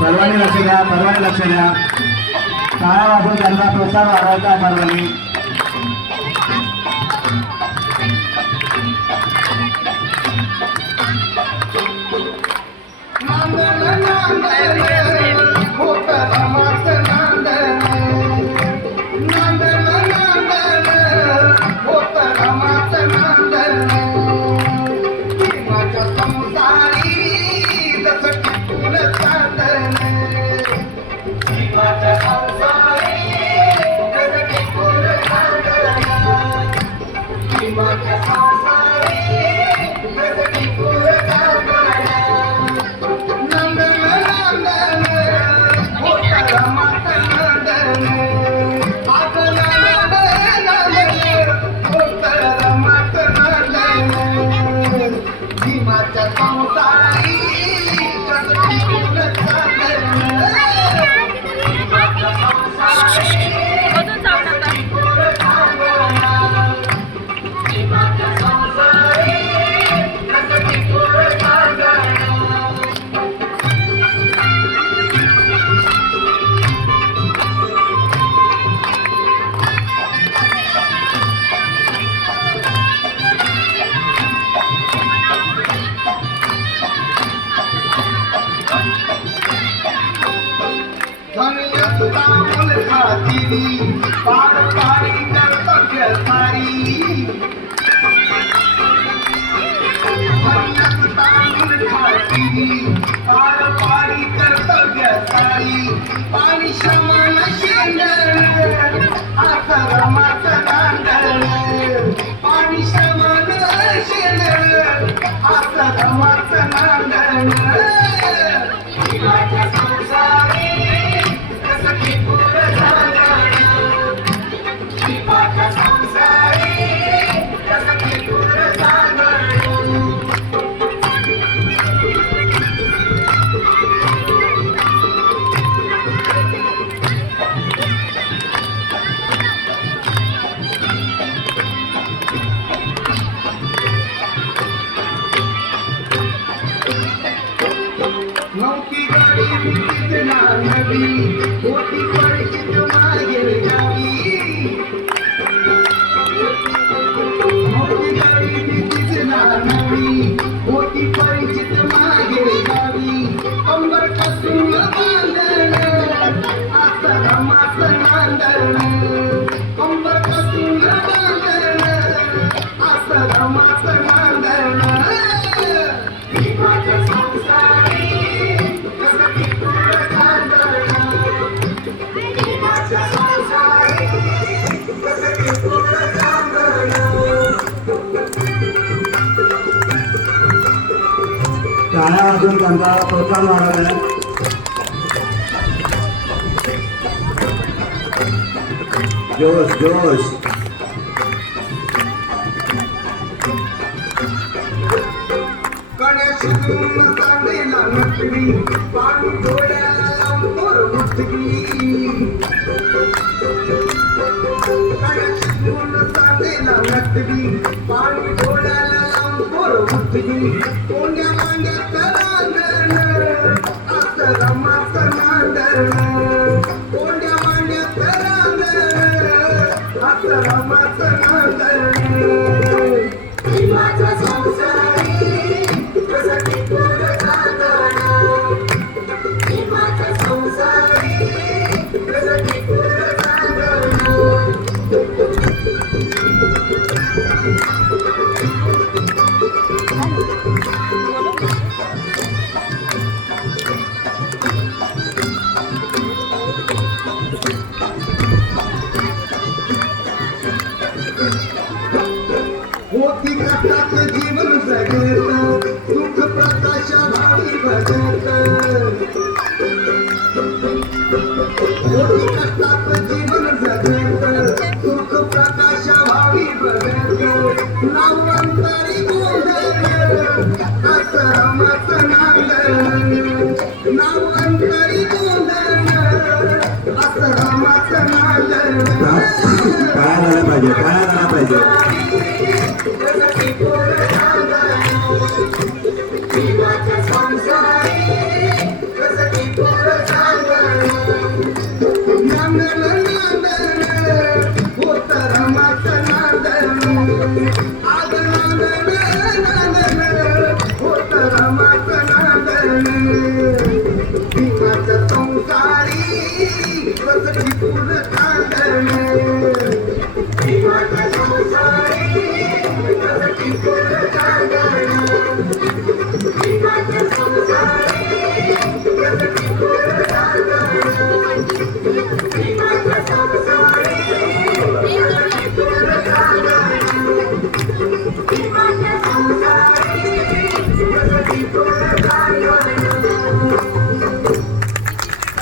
सर्वांनी लक्ष द्या, सर्वांनी लक्ष द्या. टाळ्या वाजून त्यांचा प्रोत्साहन वाढवायचा सर्वांनी. पाणी शमन शेंदळ आता रमाचं नांदळ पाणी शमन शेंदळ आता रमाचं नांदळ जीवाच्या संसारी कसं टिपूर झालं जीवाच्या संसारी कसं टिपूर झालं नौकी गाडी कितना नदी होती परिचित मागे गावी नौकी गाडी कितना नदी होती परिचित मागे गावी कंबर कसून बांधण आता रमाचं नांदण कंबर कसून बांधण आता रमाचं नांदण जीवाच्या संसारी टाळ्या वाजून त्यांचा प्रोत्साहन वाढवला. जोश जोश. गणेश चांदेला नटली पाणी डोळ्याला लांबोर मुटली गणेश चांदेला नटली पाणी डोळ्याला लांबोर मुटली कोण्या मांड्यात रांगण असं रमाचं नांदण कोण्या मांड्यात रांगण असं रमाचं नांदण जीवाचा संसारी होती कष्टात जीवन जगत सुख प्रकाशा भावी भजत होती कष्टात जीवन जगत सुख प्रकाशा भावी भजत नावंतरी गोंधळ असं रमाचं नांदण नावंतरी गोंधळ असं रमाचं नांदण काय झालं पाहिजे, काय झालं पाहिजे. जीवाच्या संसारी कसं टिपूर विठोर जागरण